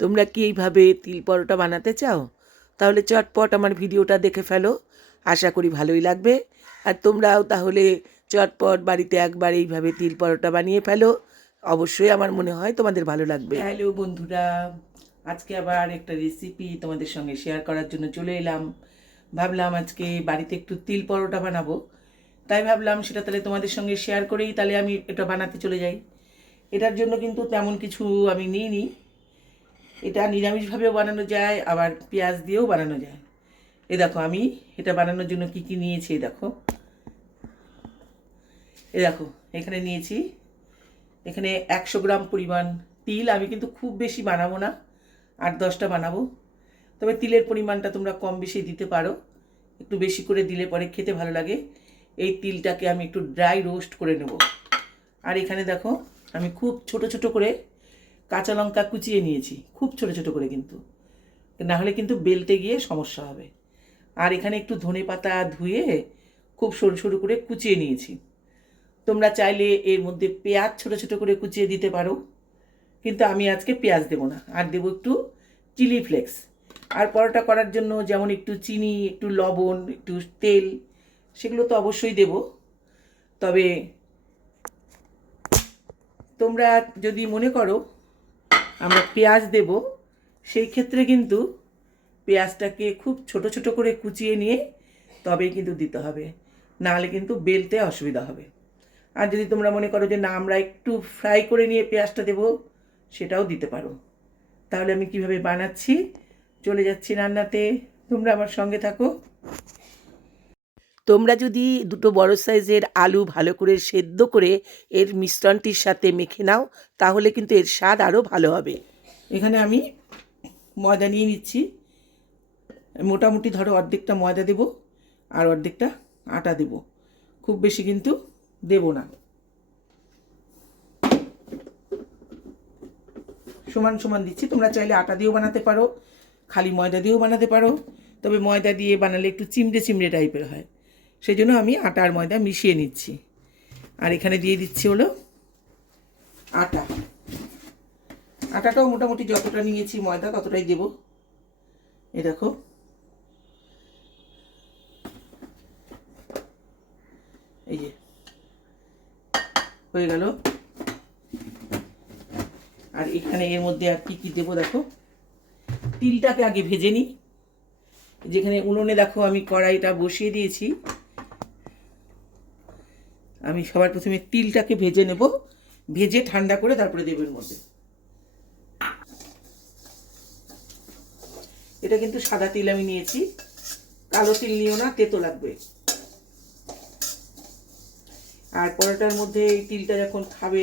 তোমরা কি এইভাবে তিল পরোটা বানাতে চাও? তাহলে চটপট আমার ভিডিওটা দেখে ফেলো। আশা করি ভালোই লাগবে। আর তোমরাও তাহলে চটপট বাড়িতে একবার এইভাবে তিল পরোটা বানিয়ে ফেলো। অবশ্যই আমার মনে হয় তোমাদের ভালো লাগবে। হ্যালো বন্ধুরা, আজকে আবার একটা রেসিপি তোমাদের সঙ্গে শেয়ার করার জন্য চলে এলাম। ভাবলাম আজকে বাড়িতে একটু তিল পরোটা বানাবো। তাই ভাবলাম সেটা তাহলে তোমাদের সঙ্গে শেয়ার করেই তাহলে আমি এটা বানাতে চলে যাই। এটার জন্য কিন্তু তেমন কিছু আমি নিইনি। এটা নিরামিষভাবেও বানানো যায়, আবার পেঁয়াজ দিয়েও বানানো যায়। এ দেখো আমি এটা বানানোর জন্য কি কি নিয়েছি এই দেখো। এ দেখো, এখানে নিয়েছি, এখানে একশো গ্রাম পরিমাণ তিল। আমি কিন্তু খুব বেশি বানাবো না, আট দশটা বানাবো। তবে তিলের পরিমাণটা তোমরা কম বেশি দিতে পারো, একটু বেশি করে দিলে পরে খেতে ভালো লাগে। এই তিলটাকে আমি একটু ড্রাই রোস্ট করে নেব। আর এখানে দেখো, আমি খুব ছোট ছোট করে কাঁচা লঙ্কা কুচিয়ে নিয়েছি। খুব ছোট ছোট করে কিন্তু। না হলে কিন্তু বেলতে গিয়ে সমস্যা হবে। আর এখানে একটু ধনে পাতা ধুয়ে খুব সরু সরু করে কুচিয়ে নিয়েছি। তোমরা চাইলে এর মধ্যে পেঁয়াজ ছোট ছোট করে কুচিয়ে দিতে পারো। কিন্তু আমি আজকে পেঁয়াজ দেবো না। আর দেবো একটু চিলি ফ্লেক্স। আর পরোটা করার জন্য যেমন একটু চিনি, একটু লবণ, একটু তেল, সেগুলো তো অবশ্যই দেব। তবে তোমরা যদি মনে করো আমরা পেঁয়াজ দেব। সেই ক্ষেত্রে কিন্তু পেঁয়াজটাকে খুব ছোট ছোট করে কুচিয়ে নিয়ে তবেই কিন্তু দিতে হবে। নাহলে কিন্তু বেলতে অসুবিধা হবে। আর যদি তোমরা মনে করো যে, না, আমরা একটু ফ্রাই করে নিয়ে পেঁয়াজটা দেবো সেটাও দিতে পারো। তাহলে আমি কীভাবে বানাচ্ছি? চলে যাচ্ছি রান্নাতে। তোমরা আমার সঙ্গে থাকো। তোমরা যদি দুটো বড় সাইজের আলু ভালো করে সেদ্ধ করে এর মিশ্রণটির সাথে মেখে নাও, তাহলে কিন্তু এর স্বাদ আরও ভালো হবে। এখানে আমি ময়দা নিয়ে নিচ্ছি। মোটামুটি ধরো অর্ধেকটা ময়দা দেব আর অর্ধেকটা আটা দেব। খুব বেশি কিন্তু দেব না। সমান সমান দিচ্ছি। তোমরা চাইলে আটা দিয়েও বানাতে পারো, খালি ময়দা দিয়েও বানাতে পারো। তবে ময়দা দিয়ে বানালে একটু চিমড়ে চিমড়ে টাইপের হয়। সেই জন্য আমি আটা আর ময়দা মিশিয়ে নিচ্ছি। আর এখানে দিয়ে দিচ্ছি হলো আটা। আটাটাও মোটামুটি যতটা নিয়েছি ময়দা ততটাই দেব। এ দেখো। এই যে। হয়ে গেল। আর এখানে এর মধ্যে আর কি কি দেবো দেখো? তিলটাকে আগে ভেজে নিই। যেখানে উনুনে দেখো আমি কড়াইটা বসিয়ে দিয়েছি। আমি সবার প্রথমে তিলটাকে ভেজে নেব। ভেজে ঠান্ডা করে তারপরে দেবের মধ্যে। এটা কিন্তু সাদা তিল আমি নিয়েছি। কালো তিল নিও না, তেতো লাগবে। আর পরোটার মধ্যে এই তিলটা যখন খাবে,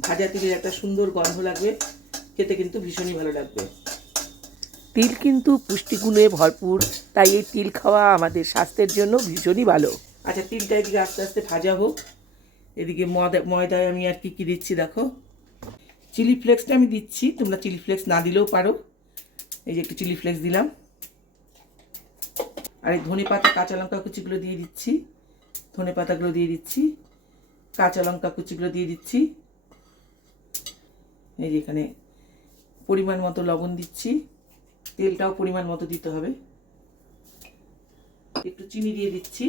ভাজা তিলের একটা সুন্দর গন্ধ লাগবে। খেতে কিন্তু ভীষণই ভালো লাগবে। তিল কিন্তু পুষ্টিগুণে ভরপুর, তাই এই তিল খাওয়া আমাদের স্বাস্থ্যের জন্য ভীষণই ভালো। আচ্ছা তিলটা এদিকে আস্তে আস্তে ভাজা হোক। এদিকে ময়দা, ময়দায় আমি আর কি কি দিচ্ছি দেখো? চিলি ফ্লেক্সটা আমি দিচ্ছি, তোমরা চিলি ফ্লেক্স না দিলেও পারো। এই যে একটু চিলি ফ্লেক্স দিলাম। আর এই ধনে পাতা, কাঁচা লঙ্কা কুচিগুলো দিয়ে দিচ্ছি। ধনে পাতাগুলো দিয়ে দিচ্ছি। কাঁচা লঙ্কা কুচিগুলো দিয়ে দিচ্ছি। এই যে এখানে পরিমাণ মতো লবণ দিচ্ছি। তেলটাও পরিমাণ মতো দিতে হবে। একটু চিনি দিয়ে দিচ্ছি।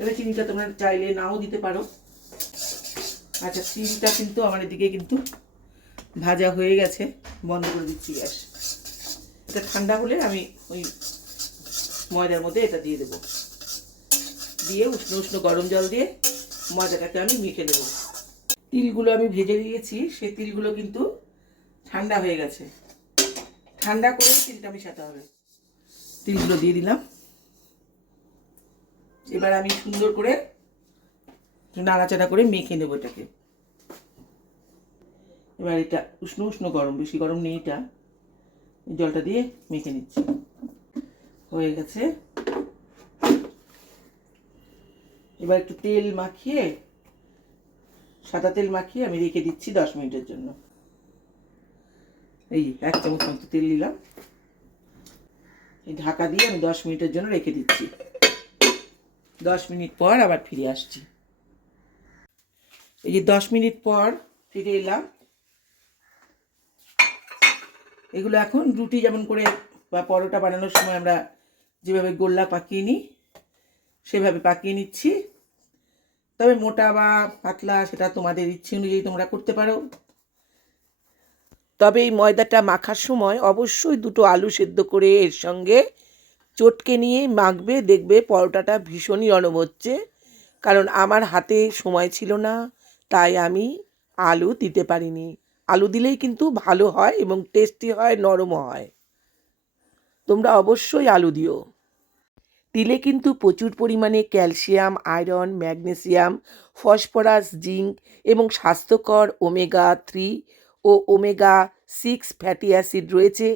তবে চিনিটা তোমরা চাইলে নাও দিতে পারো। আচ্ছা চিনিটা কিন্তু আমার এদিকে কিন্তু ভাজা হয়ে গেছে। বন্ধ করে দিচ্ছি গ্যাস এটা ঠান্ডা হলে আমি ওই ময়দার মধ্যে এটা দিয়ে দেবো। দিয়ে উষ্ণ উষ্ণ গরম জল দিয়ে ময়দাটাকে আমি মেখে দেবো তিলগুলো আমি ভেজে দিয়েছি সেই তিলগুলো কিন্তু ঠান্ডা হয়ে গেছে। ঠান্ডা করে তিলটা মেশাতে হবে। তিলগুলো দিয়ে দিলাম। এবার আমি সুন্দর করে নাড়াচাড়া করে মেখে নেব এটাকে। এবার এটা উষ্ণ উষ্ণ গরম, বেশি গরম নেই এটা। জলটা দিয়ে মেখে নিচ্ছি। হয়ে গেছে। এবার একটু তেল মাখিয়ে, সাদা তেল মাখিয়ে আমি রেখে দিচ্ছি দশ মিনিটের জন্য। এই এক চামচ মতো তেল নিলাম। এই ঢাকা দিয়ে আমি দশ মিনিটের জন্য রেখে দিচ্ছি। দশ মিনিট পর আবার ফিরে আসছি। এই যে দশ মিনিট পর ফিরে এলাম। এগুলো এখন রুটি যেমন করে বা পরোটা বানানোর সময় আমরা যেভাবে গোল্লা পাকিয়ে নিই, সেভাবে পাকিয়ে নিচ্ছি। তবে মোটা বা পাতলা সেটা তোমাদের ইচ্ছে অনুযায়ী তোমরা করতে পারো। তবে এই ময়দাটা মাখার সময় অবশ্যই দুটো আলু সেদ্ধ করে এর সঙ্গে চটকে নিয়ে মাখবে, দেখবে পরোটাটা ভীষণই নরম হচ্ছে। কারণ আমার হাতে সময় ছিল না, তাই আমি আলু দিতে পারিনি। আলু দিলেই কিন্তু ভালো হয় এবং টেস্টি হয়, নরমও হয়। তোমরা অবশ্যই আলু দিও। তিলে কিন্তু প্রচুর পরিমাণে calcium, iron, magnesium, phosphorus, zinc এবং স্বাস্থ্যকর ওমেগা থ্রি ও ওমেগা সিক্স ফ্যাটি অ্যাসিড রয়েছে।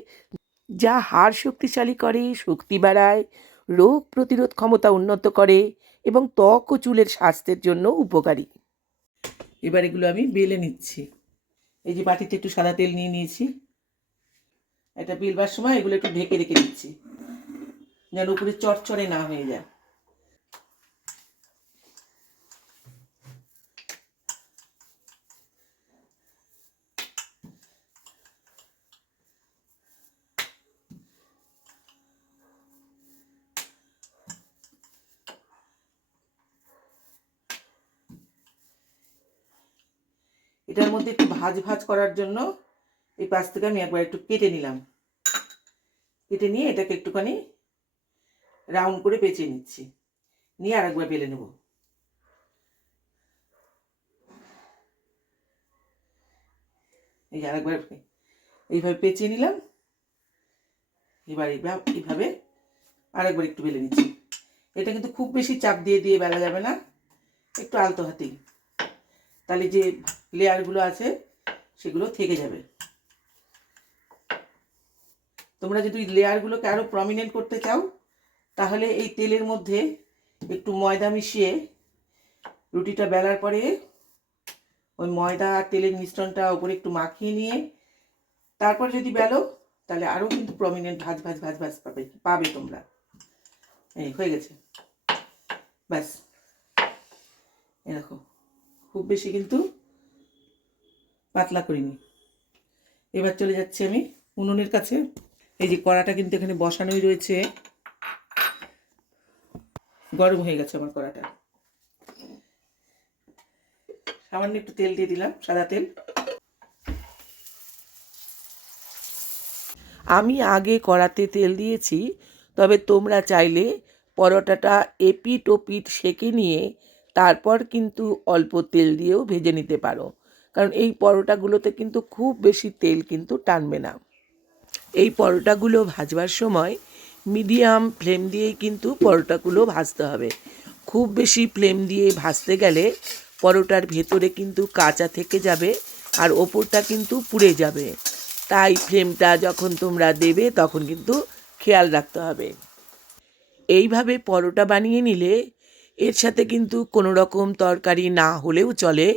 যা হাড় শক্তিশালী করে, শক্তি বাড়ায়, রোগ প্রতিরোধ ক্ষমতা উন্নত করে এবং ত্বক ও চুলের স্বাস্থ্যের জন্য উপকারী। এবার এগুলো আমি বেলে নিচ্ছি। এই যে বাটিতে একটু সাদা তেল নিয়ে নিয়েছি। এটা বেলবার সময় এগুলো একটু ঢেকে রেখে দিচ্ছি। যেন উপরে চটচড়ে না হয়ে যায়। এটার মধ্যে একটু ভাজ ভাজ করার জন্য এই পাশ থেকে আমি একবার একটু কেটে নিলাম। কেটে নিয়ে এটাকে একটুখানি রাউন্ড করে পেঁচে নিচ্ছি। নিয়ে আর একবার বেলে নেব। এই যে আরেকবার এইভাবে পেঁচিয়ে নিলাম। এবার এইভাবে এইভাবে আরেকবার একটু বেলে নিচ্ছি। এটা কিন্তু খুব বেশি চাপ দিয়ে দিয়ে বেলা যাবে না। একটু আলতো হাতেই। তাহলে যে লেয়ারগুলো আছে, সেগুলো থেকে যাবে। তোমরা যদি লেয়ারগুলোকে আরও প্রমিনেন্ট করতে চাও, তাহলে এই তেলের মধ্যে একটু ময়দা মিশিয়ে রুটিটা বেলার পরে ওই ময়দা আর তেলের মিশ্রণটা ওপরে একটু মাখিয়ে নিয়ে, তারপর যদি বেলো, তাহলে আরও কিন্তু প্রমিনেন্ট ভাজ ভাজ ভাজ ভাজ পাবে পাবে তোমরা। এই হয়ে গেছে। ব্যাস। এরকম খুব বেশি কিন্তু পাতলা করিনি। এবার চলে যাচ্ছি আমি উনুনের কাছে। এই যে কড়াটা কিন্তু এখানে বসানোই রয়েছে। গরম হয়ে গেছে আমার কড়াটা। সামান্য একটু তেল দিয়ে দিলাম, সাদা তেল। আমি আগে কড়াতে তেল দিয়েছি, তবে তোমরা চাইলে পরোটাটা এপিট ওপিট সেকে নিয়ে তারপর কিন্তু অল্প তেল দিয়েও ভেজে নিতে পারো। কারণ এই পরোটাগুলোতে কিন্তু খুব বেশি তেল কিন্তু টানবে না। এই পরোটাগুলো ভাজবার সময় মিডিয়াম ফ্লেম দিয়েই কিন্তু পরোটাগুলো ভাজতে হবে। খুব বেশি ফ্লেম দিয়ে ভাজতে গেলে পরোটার ভেতরে কিন্তু কাঁচা থেকে যাবে আর ওপরটা কিন্তু পুড়ে যাবে। তাই ফ্লেমটা যখন তোমরা দেবে তখন কিন্তু খেয়াল রাখতে হবে। এইভাবে পরোটা বানিয়ে নিলে এর সাথে কিন্তু কোনো রকম তরকারি না হলেও চলে।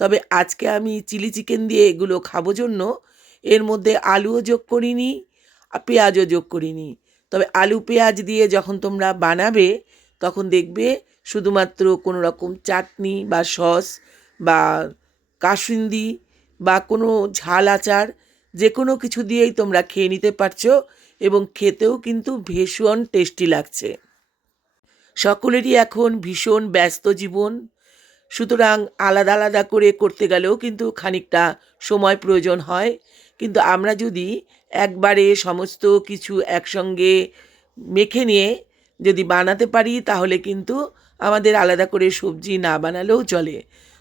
তবে আজকে আমি চিলি চিকেন দিয়ে এগুলো খাব জন্য। এর মধ্যে আলুও যোগ করিনি, পেঁয়াজও যোগ করিনি। তবে আলু পেঁয়াজ দিয়ে যখন তোমরা বানাবে, তখন দেখবে শুধুমাত্র কোনো রকম চাটনি বা সস বা কাসুন্দি বা কোনো ঝাল আচার যে কোনো কিছু দিয়েই তোমরা খেয়ে নিতে পারছ এবং খেতেও কিন্তু ভীষণ টেস্টি লাগছে। সকলেরই এখন ভীষণ ব্যস্ত জীবন। সুতরাং আলাদা আলাদা করে করতে গেলেও কিন্তু খানিকটা সময় প্রয়োজন হয়। কিন্তু আমরা যদি একবারে সমস্ত কিছু একসঙ্গে মেখে নিয়ে যদি বানাতে পারি, তাহলে কিন্তু আমাদের আলাদা করে সবজি না বানালেও চলে।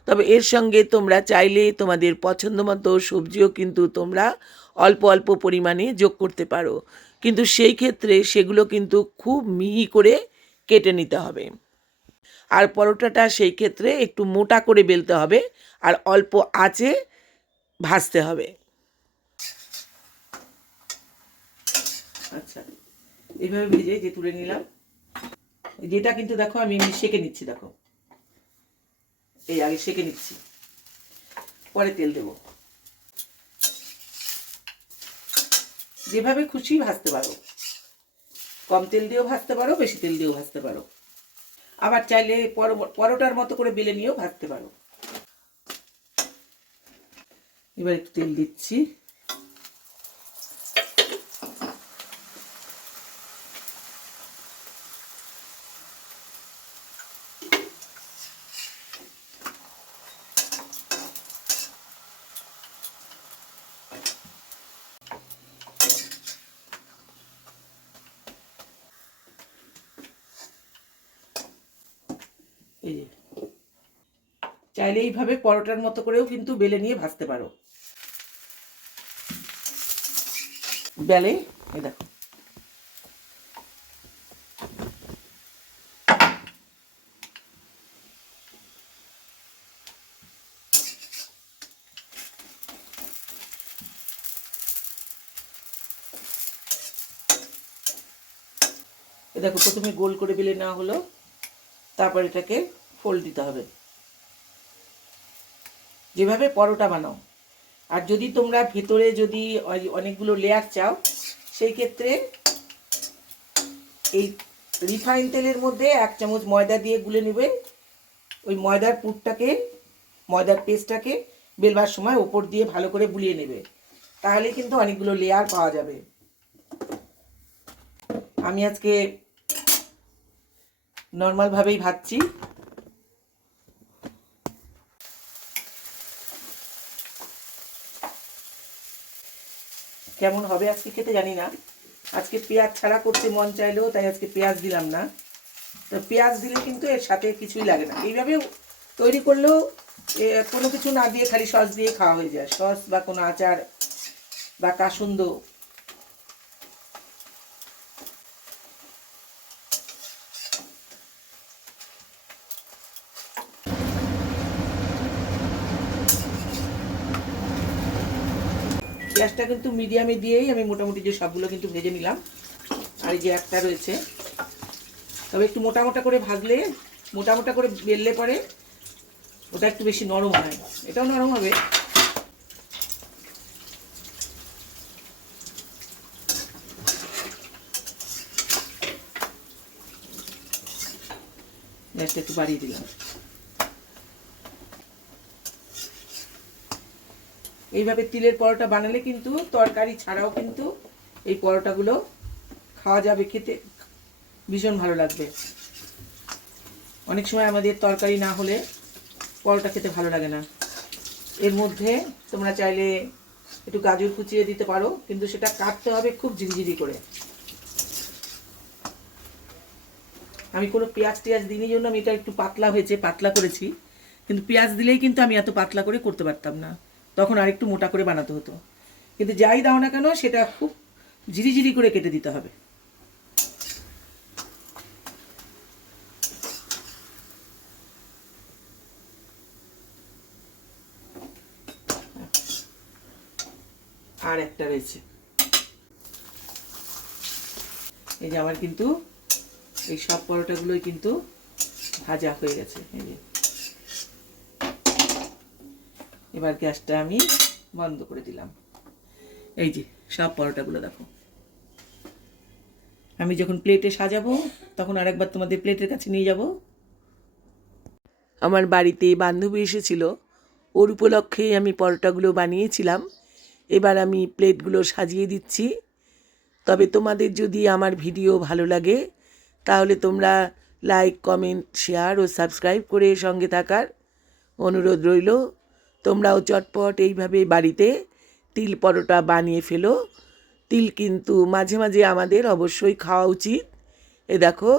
তবে এর সঙ্গে তোমরা চাইলে তোমাদের পছন্দ মতো সবজিও কিন্তু তোমরা অল্প অল্প পরিমাণে যোগ করতে পারো। কিন্তু সেই ক্ষেত্রে সেগুলো কিন্তু খুব মিহি করে কেটে নিতে হবে। আর পরোটাটা সেই ক্ষেত্রে একটু মোটা করে বেলতে হবে আর অল্প আঁচে ভাজতে হবে। আচ্ছা এইভাবে ভেজে যে তুলে নিলাম। যেটা কিন্তু দেখো আমি সেকে নিচ্ছি, দেখো। এই আগে সেকে নিচ্ছি। পরে তেল দেব। যেভাবে খুশি ভাজতে পারো। কম তেল দিয়েও ভাজতে পারো, বেশি তেল দিয়েও ভাজতে পারো। আবার চাইলে পরো- পরোটার মতো করে বেলে নিয়েও ভাজতে পারো। এবার একটু তেল দিচ্ছি এই যে চাইলে এইভাবে পরোটার মতো করেও কিন্তু বেলে নিয়ে ভাজতে পারো। বেলে, এই দেখো। দেখো, প্রথমে গোল করে বেলে নেওয়া হলো। তারপর এটাকে ফোল্ড দিতে হবে। যেভাবে পরোটা বানাও। আর যদি তোমরা ভেতরে যদি অনেকগুলো লেয়ার চাও, সেই ক্ষেত্রে এই রিফাইন তেলের মধ্যে এক চামচ ময়দা দিয়ে গুলে নেবে। ওই ময়দার পুরটাকে, ময়দার পেস্টটাকে বেলবার সময় ওপর দিয়ে ভালো করে বুলিয়ে নেবে। তাহলে কিন্তু অনেকগুলো লেয়ার পাওয়া যাবে। আমি আজকে নর্মালভাবেই ভাজছি। কেমন হবে আজকে খেতে জানি না। আজকে পেঁয়াজ ছাড়া করতে মন চাইলেও তাই আজকে পেঁয়াজ দিলাম না। তো পেঁয়াজ দিলে কিন্তু এর সাথে কিছুই লাগে না। এইভাবে তৈরি করলেও কোনো কিছু না দিয়ে খালি সস দিয়ে খাওয়া হয়ে যায়। সস বা কোনো আচার বা কাসুন্দ গ্যাসটা কিন্তু মিডিয়ামে দিয়েই আমি মোটামুটি যে সবগুলো কিন্তু ভেজে নিলাম। আর এই যে একটা রয়েছে। তবে একটু মোটা মোটা করে ভাজলে, মোটা মোটা করে বেললে পরে ওটা একটু বেশি নরম হয়। এটাও নরম হবে। গ্যাসটা একটু বাড়িয়ে দিলাম। এইভাবে তিলের পরোটা বানালে কিন্তু তরকারি ছাড়াও কিন্তু এই পরোটাগুলো খাওয়া যাবে, খেতে ভীষণ ভালো লাগবে। অনেক সময় আমাদের তরকারি না হলে পরোটা খেতে ভালো লাগে না। এর মধ্যে তোমরা চাইলে একটু গাজর কুচিয়ে দিতে পারো, কিন্তু সেটা কাটতে হবে খুব ঝিরিঝিরি করে। আমি কোনো পেঁয়াজ টেয়াজ দিইনি জন্য আমি এটা একটু পাতলা হয়েছে, পাতলা করেছি, কিন্তু পেঁয়াজ দিলেই কিন্তু আমি এত পাতলা করে করতে পারতাম না। তখন আরেকটু মোটা করে বানাতে হতো। কিন্তু যাই দাও না কেন, সেটা খুব ঝিরিঝিরি করে কেটে দিতে হবে। আর একটা রয়েছে। এই যে আমার কিন্তু এই সব পরোটাগুলোই কিন্তু ভাজা হয়ে গেছে, এই যে। এবার গ্যাসটা আমি বন্ধ করে দিলাম। এই যে, সব পরোটাগুলো দেখো। আমি যখন প্লেটে সাজাবো, তখন আরেকবার তোমাদের প্লেটের কাছে নিয়ে যাব। আমার বাড়িতে বান্ধবী এসেছিল। ওর উপলক্ষেই আমি পরোটাগুলো বানিয়েছিলাম। এবার আমি প্লেটগুলো সাজিয়ে দিচ্ছি। তবে তোমাদের যদি আমার ভিডিও ভালো লাগে, তাহলে তোমরা লাইক, কমেন্ট, শেয়ার ও সাবস্ক্রাইব করে সঙ্গে থাকার অনুরোধ রইল। তোমরাও চটপট এইভাবে বাড়িতে তিল পরোটা বানিয়ে ফেলো। তিল কিন্তু মাঝে মাঝে আমাদের অবশ্যই খাওয়া উচিত। এ দেখো,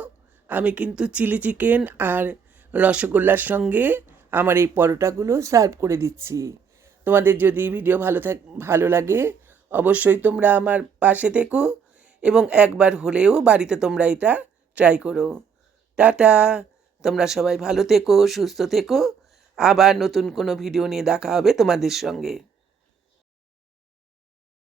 আমি কিন্তু চিলি চিকেন আর রসগোল্লার সঙ্গে আমার এই পরোটাগুলো সার্ভ করে দিচ্ছি। তোমাদের যদি ভিডিও ভালো থাক, ভালো লাগে, অবশ্যই তোমরা আমার পাশে থেকো এবং একবার হলেও বাড়িতে তোমরা এটা ট্রাই করো। টাটা! তোমরা সবাই ভালো থেকো, সুস্থ থেকো। আবার নতুন কোনো ভিডিও নিয়ে দেখা হবে তোমাদের সঙ্গে।